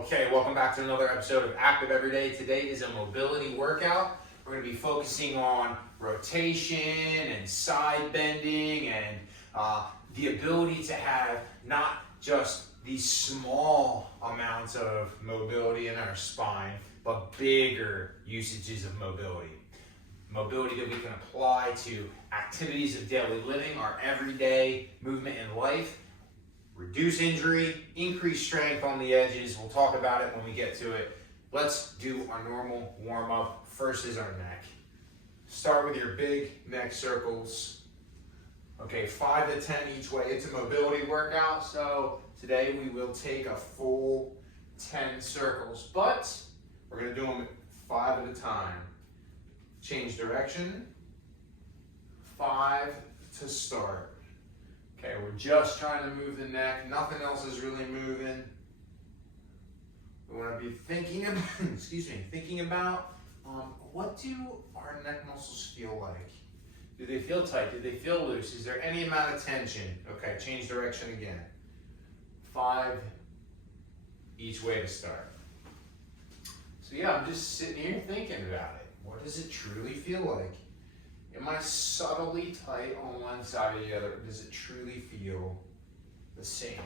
Okay, welcome back to another episode of Active Everyday. Today is a mobility workout. We're going to be focusing on rotation and side bending and the ability to have not just these small amounts of mobility in our spine, but bigger usages of mobility. Mobility that we can apply to activities of daily living, our everyday movement in life. Reduce injury, increase strength on the edges. We'll talk about it when we get to it. Let's do our normal warm-up. First is our neck. Start with your big neck circles. Okay, 5 to 10 each way. It's a mobility workout, so today we will take a full 10 circles, but we're gonna do them 5 at a time. Change direction, 5 to start. Okay, we're just trying to move the neck. Nothing else is really moving. We want to be thinking about, thinking about what do our neck muscles feel like? Do they feel tight? Do they feel loose? Is there any amount of tension? Okay, change direction again. 5 each way to start. So yeah, I'm just sitting here thinking about it. What does it truly feel like? Am I subtly tight on one side or the other, or does it truly feel the same?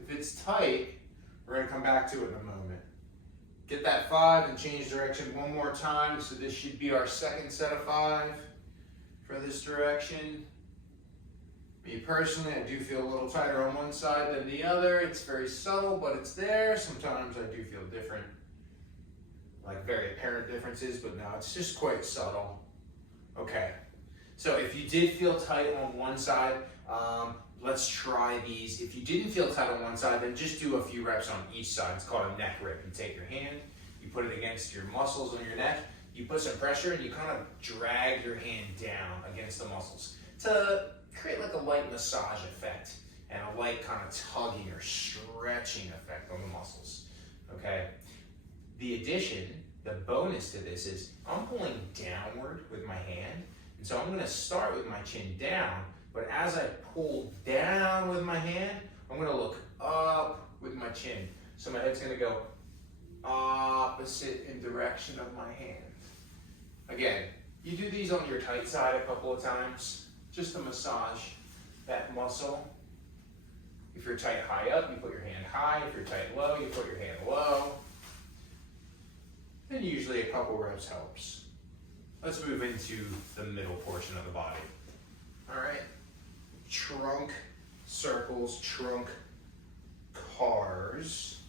If it's tight, we're going to come back to it in a moment. Get that 5 and change direction one more time. So this should be our second set of 5 for this direction. Me personally, I do feel a little tighter on one side than the other. It's very subtle, but it's there. Sometimes I do feel different, like very apparent differences, but no, it's just quite subtle. Okay, so if you did feel tight on one side, let's try these. If you didn't feel tight on one side, then just do a few reps on each side. It's called a neck rip. You take your hand, you put it against your muscles on your neck, you put some pressure, and you kind of drag your hand down against the muscles to create like a light massage effect and a light kind of tugging or stretching effect on the muscles, okay? The addition, the bonus to this is I'm pulling downward with my hand. And so I'm going to start with my chin down, but as I pull down with my hand, I'm going to look up with my chin. So my head's going to go opposite in direction of my hand. Again, you do these on your tight side a couple of times, just to massage that muscle. If you're tight high up, you put your hand high. If you're tight low, you put your hand low. And usually a couple reps helps. Let's move into the middle portion of the body. All right, trunk circles, trunk cars.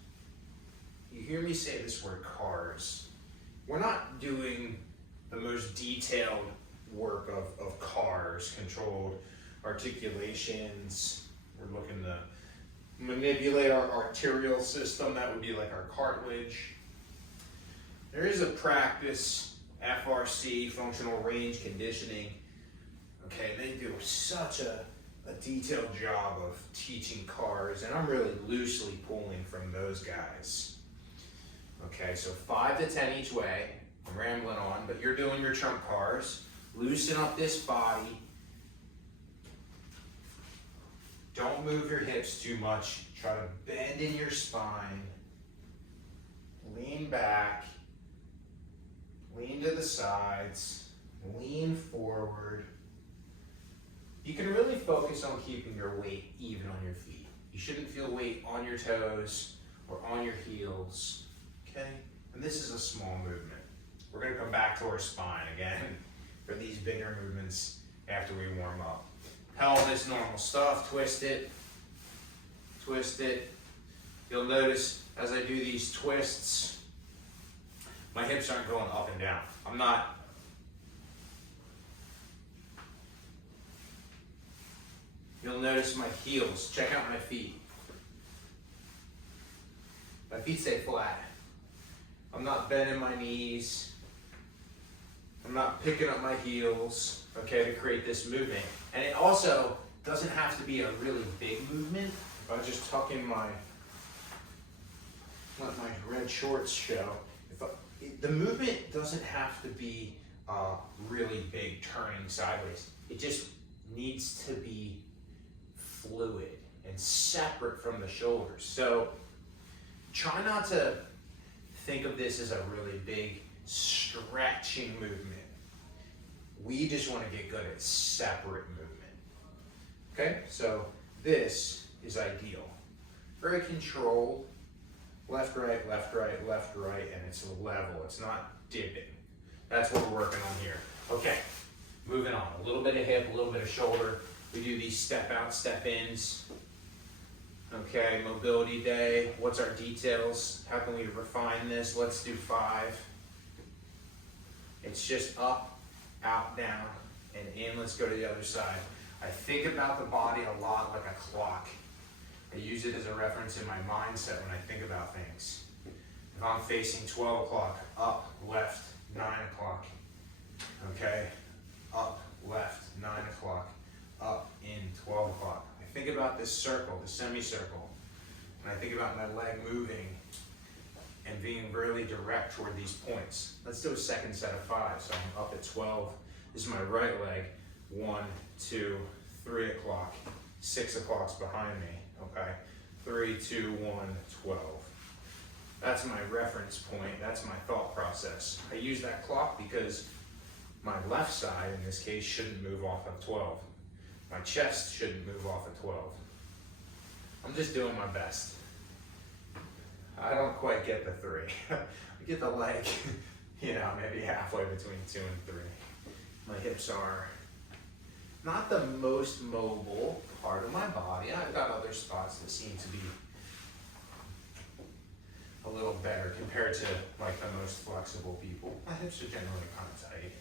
You hear me say this word cars. We're not doing the most detailed work of cars, controlled articulations. We're looking to manipulate our arterial system. That would be like our cartilage. There is a practice, FRC, functional range conditioning. Okay, they do such a detailed job of teaching cars, and I'm really loosely pulling from those guys. Okay, so 5 to 10 each way. I'm rambling on, but you're doing your trunk cars. Loosen up this body. Don't move your hips too much. Try to bend in your spine. Lean back. Lean to the sides, lean forward. You can really focus on keeping your weight even on your feet. You shouldn't feel weight on your toes or on your heels, okay? And this is a small movement. We're gonna come back to our spine again for these bigger movements after we warm up. Pelvis, normal stuff, twist it, twist it. You'll notice as I do these twists, my hips aren't going up and down. I'm not. You'll notice my heels. Check out my feet. My feet stay flat. I'm not bending my knees. I'm not picking up my heels, okay, to create this movement. And it also doesn't have to be a really big movement. If I just tuck in let my red shorts show. The movement doesn't have to be really big turning sideways. It just needs to be fluid and separate from the shoulders. So try not to think of this as a really big stretching movement. We just want to get good at separate movement. Okay, so this is ideal. Very controlled, left, right, left, right, left, right, and it's level. It's not dipping. That's what we're working on here. Okay, moving on. A little bit of hip, a little bit of shoulder. We do these step out, step ins. Okay, mobility day. What's our details? How can we refine this? Let's do 5. It's just up, out, down, and in. Let's go to the other side. I think about the body a lot like a clock. I use it as a reference in my mindset when I think about things. If I'm facing 12 o'clock, up, left, 9 o'clock. Okay, up, left, 9 o'clock, up, in, 12 o'clock. I think about this circle, the semicircle, and I think about my leg moving and being really direct toward these points. Let's do a second set of 5. So I'm up at 12. This is my right leg. 1, 2, 3 o'clock. 6 o'clock's behind me. Okay, 3, 2, 1, 12. That's my reference point. That's my thought process. I use that clock because my left side, in this case, shouldn't move off of 12. My chest shouldn't move off of 12. I'm just doing my best. I don't quite get the 3. I get the leg, maybe halfway between 2 and 3. My hips are not the most mobile part of my body. I've got other spots that seem to be a little better compared to like the most flexible people. My hips are generally kind of tight.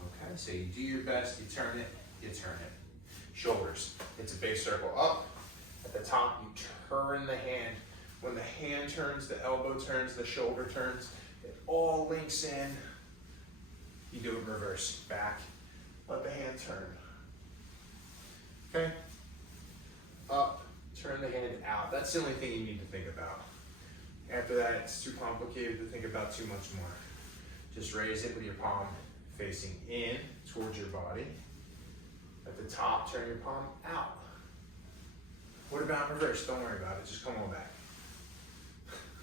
Okay, so you do your best, you turn it, you turn it. Shoulders, it's a big circle up. At the top, you turn the hand. When the hand turns, the elbow turns, the shoulder turns, it all links in. You do it in reverse, back, let the hand turn. Okay, up, turn the hand out. That's the only thing you need to think about. After that, it's too complicated to think about too much more. Just raise it with your palm facing in towards your body. At the top, turn your palm out. What about reverse? Don't worry about it, just come on back.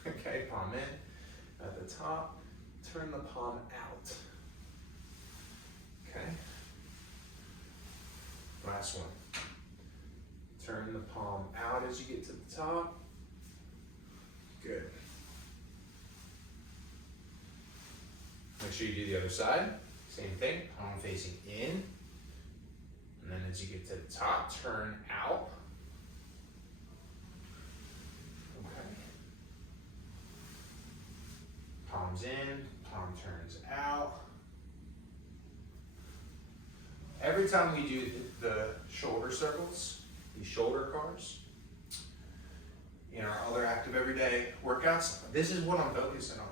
Okay, palm in. At the top, turn the palm out. Okay. Last one. Turn the palm out as you get to the top. Good. Make sure you do the other side. Same thing, palm facing in. And then as you get to the top, turn out. Okay. Palms in, palm turns out. Every time we do the shoulder circles, these shoulder cars, in our other active everyday workouts, this is what I'm focusing on.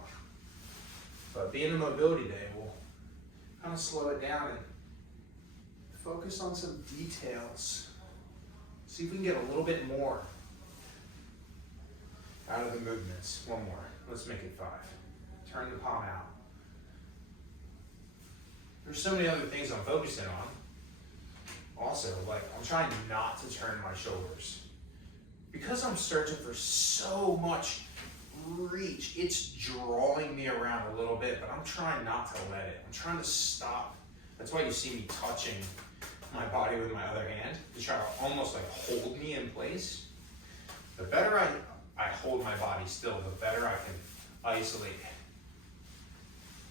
But being a mobility day, we'll kind of slow it down and focus on some details. See if we can get a little bit more out of the movements. One more. Let's make it 5. Turn the palm out. There's so many other things I'm focusing on. Also, like I'm trying not to turn my shoulders. Because I'm searching for so much reach, it's drawing me around a little bit, but I'm trying not to let it. I'm trying to stop. That's why you see me touching my body with my other hand to try to almost like hold me in place. The better I hold my body still, the better I can isolate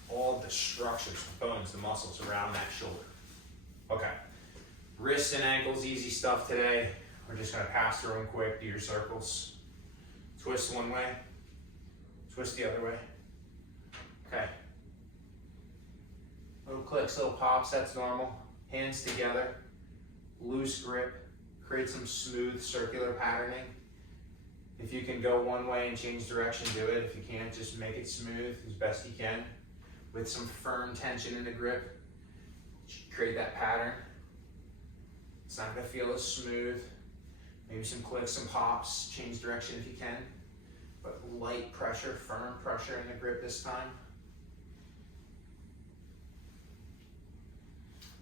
all the structures, the bones, the muscles around that shoulder. Okay, wrists and ankles, easy stuff today. We're just gonna pass through them quick, do your circles. Twist one way, twist the other way. Okay. Little clicks, little pops, that's normal. Hands together, loose grip, create some smooth circular patterning. If you can go one way and change direction, do it. If you can't, just make it smooth as best you can. With some firm tension in the grip, create that pattern. It's not gonna feel as smooth. Maybe some clicks, some pops, change direction if you can. But light pressure, firm pressure in the grip this time.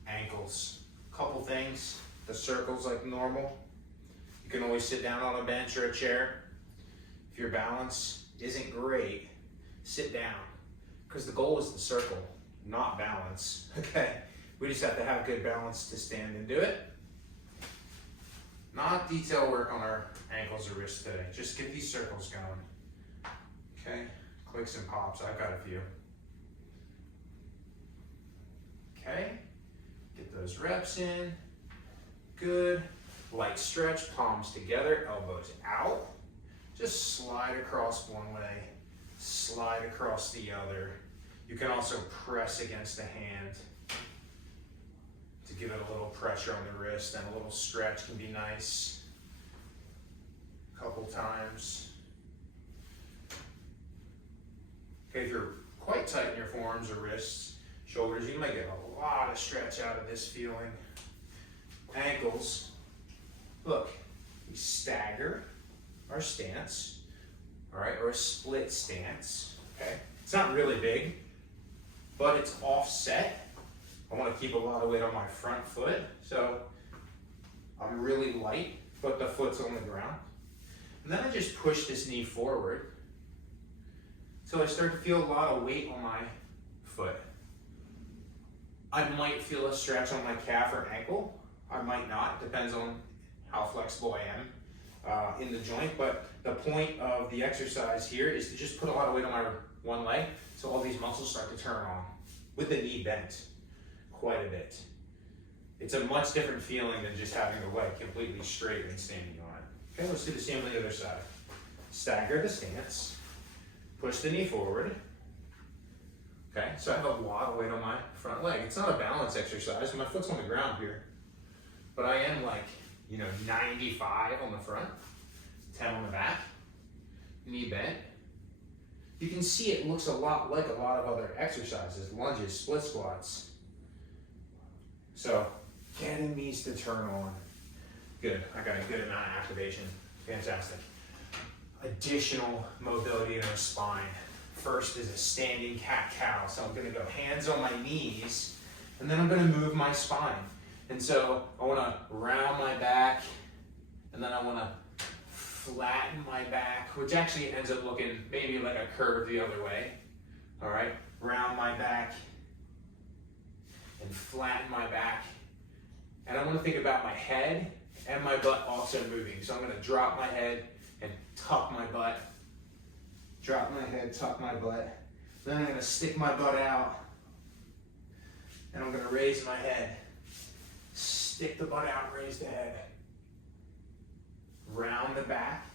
Ankles, couple things. The circle's like normal. You You can always sit down on a bench or a chair. If your balance isn't great, sit down. Because the goal is the circle, not balance, okay? We just have to have good balance to stand and do it. Not detail work on our ankles or wrists today. Just get these circles going, okay? Clicks and pops, I've got a few. Okay, get those reps in, good. Light stretch, palms together, elbows out. Just slide across one way, slide across the other. You can also press against the hand to give it a little pressure on the wrist, and a little stretch can be nice. A couple times. Okay, if you're quite tight in your forearms or wrists, shoulders, you might get a lot of stretch out of this feeling. Ankles, look, we stagger our stance, all right, or a split stance, okay? It's not really big, but it's offset. I want to keep a lot of weight on my front foot, so I'm really light, but the foot's on the ground. And then I just push this knee forward, so I start to feel a lot of weight on my foot. I might feel a stretch on my calf or ankle. I might not, depends on how flexible I am in the joint, but the point of the exercise here is to just put a lot of weight on my one leg, so all these muscles start to turn on with the knee bent quite a bit. It's a much different feeling than just having the leg completely straight and standing on it. Okay, let's do the same on the other side. Stagger the stance, push the knee forward. Okay, so I have a lot of weight on my front leg. It's not a balance exercise, my foot's on the ground here, but I am like, 95 on the front, 10 on the back, knee bent. You can see it looks a lot like a lot of other exercises, lunges, split squats. So getting these to turn on. Good, I got a good amount of activation, fantastic. Additional mobility in our spine. First is a standing cat-cow. So I'm gonna go hands on my knees, and then I'm gonna move my spine. And so I wanna round my back, and then I wanna flatten my back, which actually ends up looking maybe like a curve the other way. All right, round my back, and flatten my back. And I wanna think about my head and my butt also moving. So I'm gonna drop my head and tuck my butt. Drop my head, tuck my butt. Then I'm gonna stick my butt out, and I'm gonna raise my head. Stick the butt out, raise the head. Round the back,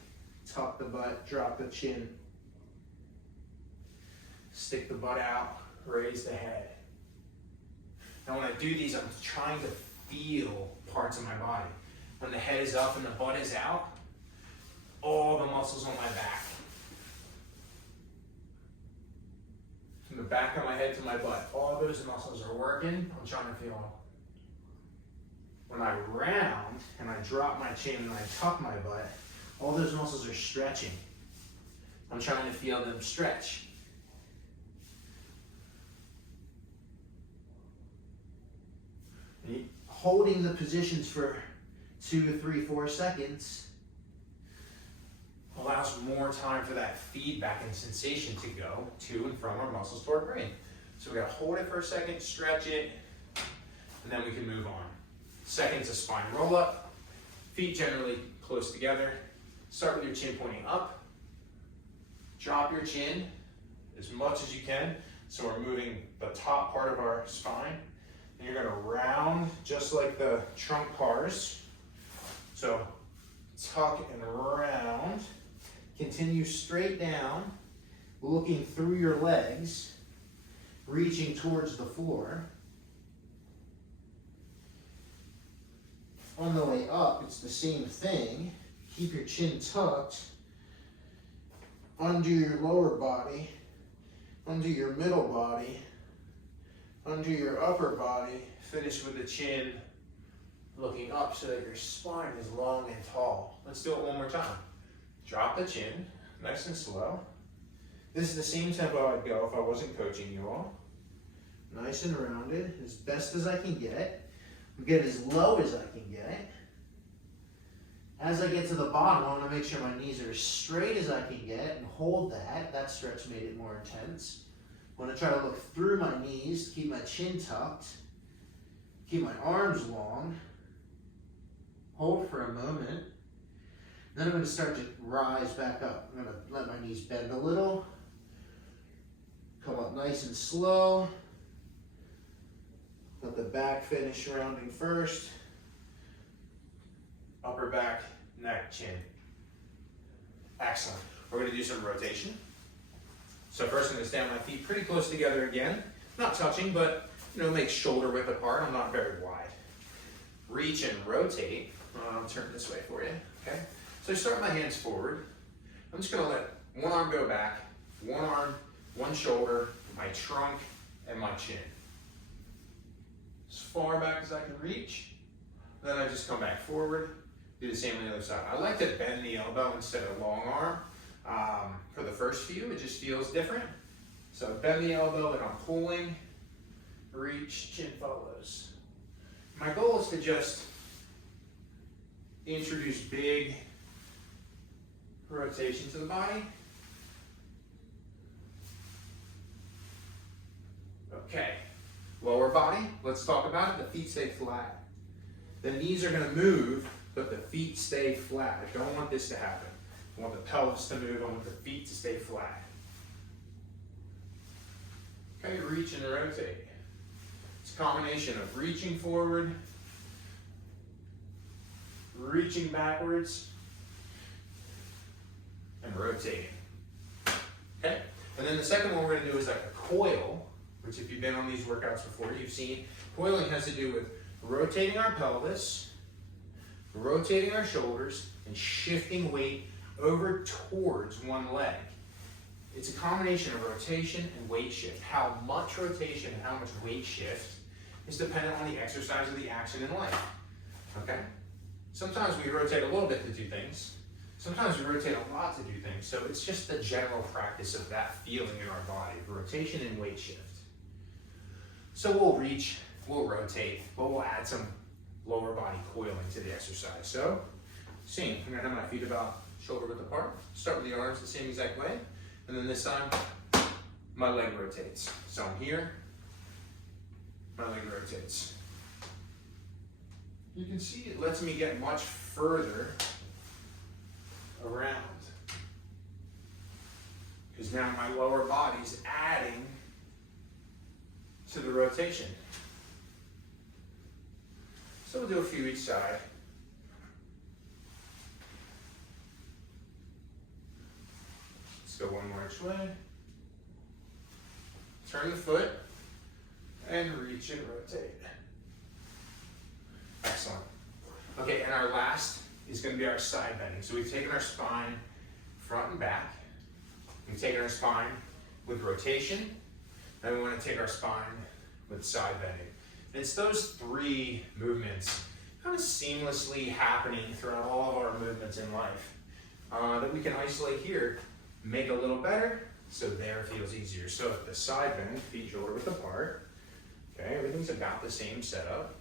tuck the butt, drop the chin. Stick the butt out, raise the head. Now when I do these, I'm trying to feel parts of my body. When the head is up and the butt is out, all the muscles on my back. From the back of my head to my butt, all those muscles are working. I'm trying to feel them. When I round and I drop my chin and I tuck my butt, all those muscles are stretching. I'm trying to feel them stretch. And holding the positions for 2, 3, 4 seconds allows more time for that feedback and sensation to go to and from our muscles to our brain. So we gotta hold it for a second, stretch it, and then we can move on. Second is a spine roll up. Feet generally close together. Start with your chin pointing up. Drop your chin as much as you can. So we're moving the top part of our spine. And you're gonna round just like the trunk pars. So tuck and round. Continue straight down, looking through your legs, reaching towards the floor. On the way up, it's the same thing. Keep your chin tucked, under your lower body, under your middle body, under your upper body. Finish with the chin looking up so that your spine is long and tall. Let's do it one more time. Drop the chin, nice and slow. This is the same tempo I'd go if I wasn't coaching you all. Nice and rounded, as best as I can get. Get as low as I can get. As I get to the bottom, I want to make sure my knees are as straight as I can get and hold that. That stretch made it more intense. I want to try to look through my knees, keep my chin tucked, keep my arms long, hold for a moment. Then I'm going to start to rise back up. I'm going to let my knees bend a little, come up nice and slow. Let the back finish rounding first. Upper back, neck, chin. Excellent. We're going to do some rotation. So first I'm going to stand my feet pretty close together again. Not touching, but make shoulder width apart. I'm not very wide. Reach and rotate. I'll turn this way for you. Okay. So I start my hands forward. I'm just going to let one arm go back, one arm, one shoulder, my trunk, and my chin. As far back as I can reach. Then I just come back forward. Do the same on the other side. I like to bend the elbow instead of long arm. For the first few, it just feels different. So bend the elbow and I'm pulling, reach, chin follows. My goal is to just introduce big rotation to the body. Okay, lower body, let's talk about it. The feet stay flat. The knees are going to move, but the feet stay flat. I don't want this to happen. I want the pelvis to move. I want the feet to stay flat. Okay, reach and rotate. It's a combination of reaching forward, reaching backwards, and rotating. Okay, and then the second one we're going to do is like a coil, which if you've been on these workouts before, you've seen. Coiling has to do with rotating our pelvis, rotating our shoulders, and shifting weight over towards one leg. It's a combination of rotation and weight shift. How much rotation and how much weight shift is dependent on the exercise of the action in life. Okay? Sometimes we rotate a little bit to do things. Sometimes we rotate a lot to do things. So it's just the general practice of that feeling in our body, rotation and weight shift. So we'll reach, we'll rotate, but we'll add some lower body coiling to the exercise. So, same. I'm going to have my feet about shoulder width apart. Start with the arms the same exact way. And then this time, my leg rotates. So I'm here, my leg rotates. You can see it lets me get much further around. Because now my lower body's adding to the rotation. So we'll do a few each side. Let's go one more each way. Turn the foot and reach and rotate. Excellent. Okay, and our last is going to be our side bending. So we've taken our spine front and back. We've taken our spine with rotation. Then we want to take our spine with side bending. And it's those three movements kind of seamlessly happening throughout all of our movements in life that we can isolate here, make a little better, so there feels easier. So at the side bend, feet shoulder width apart. Okay, everything's about the same setup.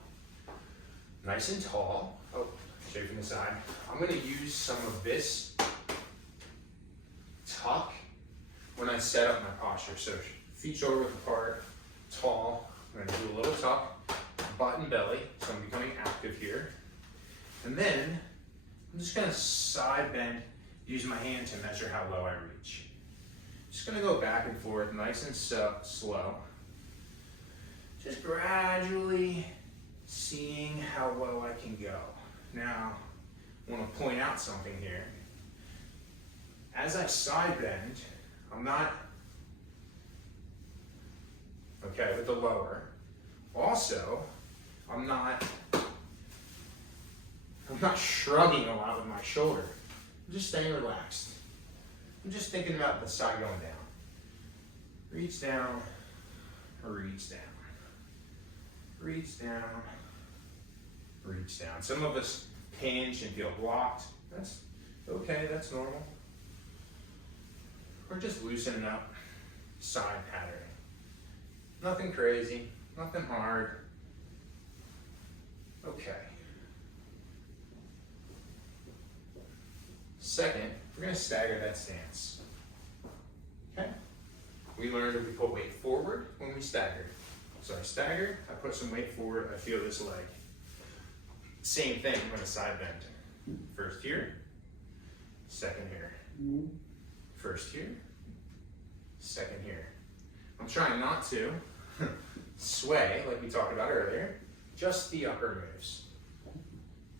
Nice and tall. Oh, show you from the side. I'm going to use some of this tuck when I set up my posture. So feet shoulder width apart, tall. I'm going to do a little tuck, butt and belly. So I'm becoming active here. And then I'm just going to side bend, use my hand to measure how low I reach. Just going to go back and forth, nice and slow. Just gradually seeing how low I can go. Now, I want to point out something here. As I side bend, I'm not, okay, with the lower. Also, I'm not shrugging a lot with my shoulder. I'm just staying relaxed. I'm just thinking about the side going down. Reach down, reach down. Reach down, reach down. Some of us pinch and feel blocked. That's okay, that's normal. We're just loosening up, side patterning. Nothing crazy, nothing hard. Okay. Second, we're gonna stagger that stance. Okay? We learned that we put weight forward when we stagger. So I stagger, I put some weight forward, I feel this leg. Same thing, I'm gonna side bend. First here, second here. First here, second here. I'm trying not to sway like we talked about earlier, just the upper moves.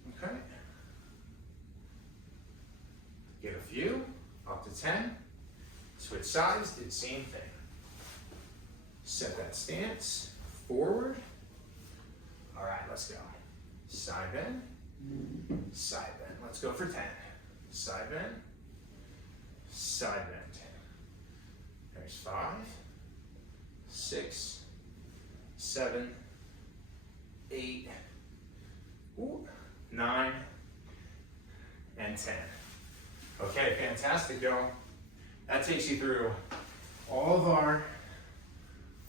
Okay? Get a few, up to 10. Switch sides, do the same thing. Set that stance, forward. All right, let's go. Side bend, side bend. Let's go for 10. Side bend, side bend. There's 5, 6, 7, 8, 9, and 10. Okay, fantastic, y'all. That takes you through all of our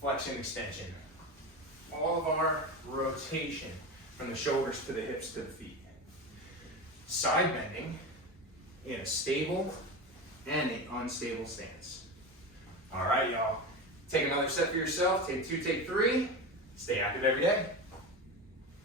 flexion extension, all of our rotation from the shoulders to the hips to the feet. Side bending in a stable and an unstable stance. All right, y'all. Take another step for yourself. Take 2, take 3. Stay active every day.